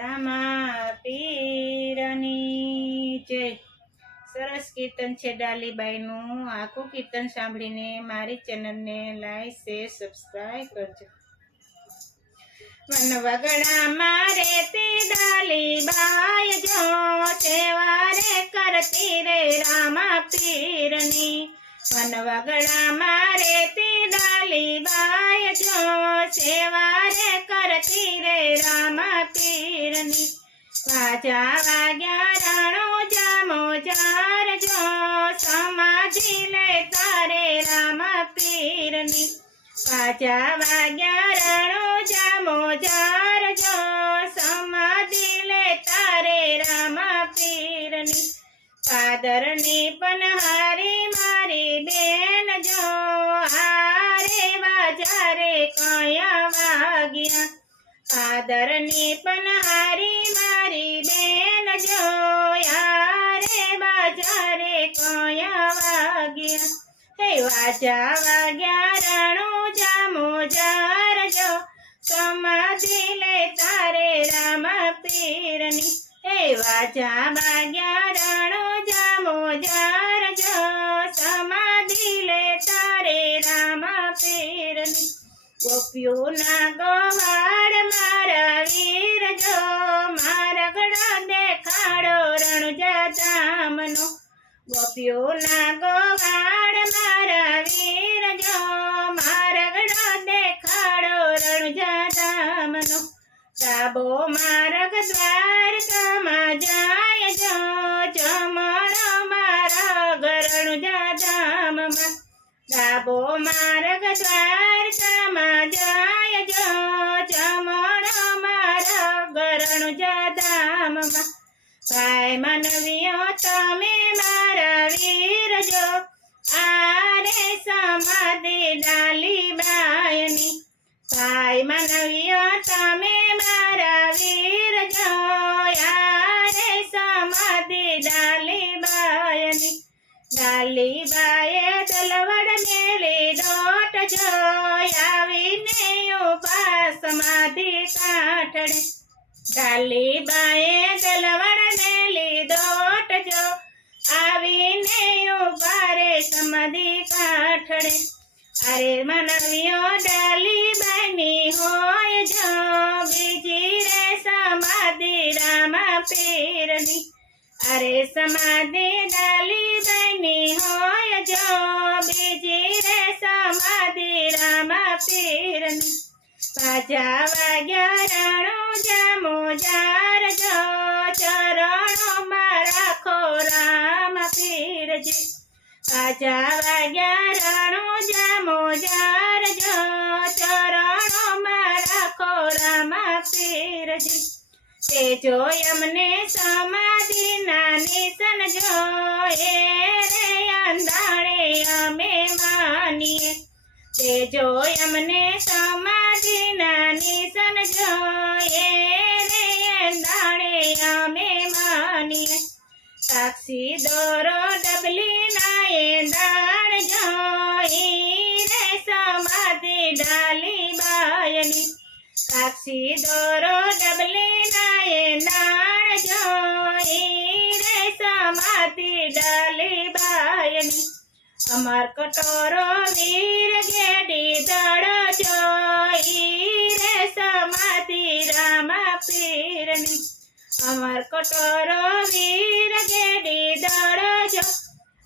રામા પીરની જય। સરસ કીર્તન છે ડાલીબાઈનું। આખું કીર્તન સાંભળીને મારી ચેનલને લાઈક શેર સબસ્ક્રાઈબ કરજો। વનવગડામાં રહેતી ડાલીબાઈ જો સેવા રે કરતી રે રામા પીરની। વનવગડામાં રહેતી ડાલીબાઈ જો સેવા રે કરતી રે રામા પીરની। વાજા વાગ્યા રાણો જામો જાર જો સમાધિ લે તારે રામા પીરની। વાજા વાગ્યા રાણો જામો જાર જો સમાધિ લે તારે રામા પીરની। પાદરની પનહારી મારી બેન જો હારે વાજા રે કયા વાગ્યા। પાદરની પનહારી મારી બેન જો યારે વાજા રે કયા વાગ્યા। હે વાજા વાગ્યા રાણો જામો જાર જો સમાધિ લે તારે રામા પીરની। હે વાજા વાગ્યા રાણો જામો જાર જો સમાધિ લે તારે રામા પીરની। ગોપીઓના ગોવાડ મારા વીર જો મારા ગળા દેખાડો રણુજા ધામનો। ગોપીઓના ગોવાડ મારા વીર જો મારા ગળા દેખાડો રણુજા ધામનો। ડાબો માર્ગ દ્વારકામાં જાય જો જમણો માર્ગ રણુજા ધામમાં। ડાબો માર્ગ દ્વારકામાં જાય જો જમણો માર્ગ રણુજા ધામમાં। ભાઈ માનવીઓ તમે મારા વીર જો આરે સમાધિ ડાલીબાઈની। ભાઈ માનવીઓ તમે મારા વીર જો યારે સમાધિ ડાલીબાઈની। ડાલીબાઈએ તલવડ મેલી દોટ જો આવીને ઉભા સમાધિ કાંઠડે। ડાલીબાઈએ તલવડ મેલી દોટ જો આવીને ઉભા રે સમાધિ કાંઠડે। અરે માનવીઓ ડાલીબાઈની હોય જો બીજી રે સમાધિ રામા પીરની। અરે સમાધિ ડાલીબાઈની હોય જો બીજી રે સમાધિ રામા પીરની। વાજા વાગ્યા રાણો જામો જાર જો ચરણોમાં રાખો રામા પીરજી। વાજા વાગ્યા રાણો જામો જાર જો ચરણોમાં રાખો રામા પીરજી। તે જો અમને સમાધિના નિશન જો એ રે અંધાણે અમે માનીએ। તે જો અમને સમાધિના નિશન જો એ રે અંધાણે અમે માનીએ। સાક્ષી દોરો ડબલી નાએ દાણ જો ઈ રે સમાધિ ડાલીબાઈની। સાક્ષી દોરો ડબલી નાએ દાણ જો ઈ રે સમાધિ ડાલીબાઈની। અમર કટોરો વીર ગેડી દળ જો ઈ રે સમાધિ રામા પીરની। અમર કટોરો વીર ગેડી દળ જો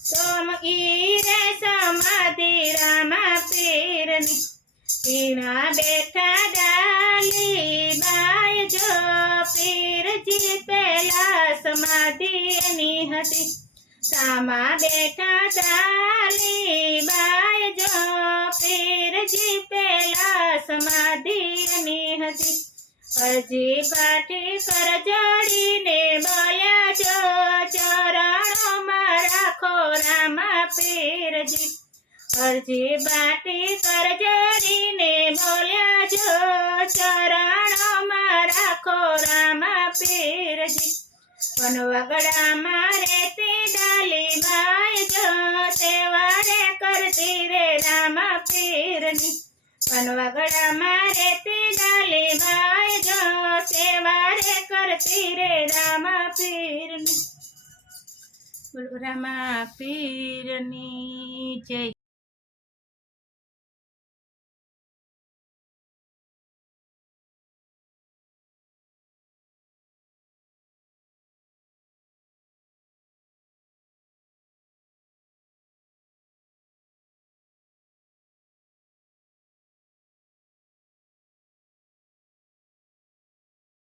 સોમ ઈ રે સમાધિ રામા પીરની। પીણા બેઠા ડાલીબાઈ જો પીરજી પેલા સમાધિ એની હતી। સામા બેઠા ડાલીબાઈ જો પીરજી પેલા સમાધિ એની હતી। અરજી પાઠી કર જોડીને બોલ્યા જો ચરણોમાં રાખો રામા પીરજી। અરજી બાટી કર જોડીને બોલ્યા જો ચરણોમાં રાખો રામા પીરજી। વનવગડામાં રહેતી ડાલીબાઈ જો સેવા રે કરતી રે રામા પીરની। પનવાગડામાં રહેતી ડાલીબાઈ જો સેવા રે કરતી રે રામા પીરની. બોલો રામા પીરની જય.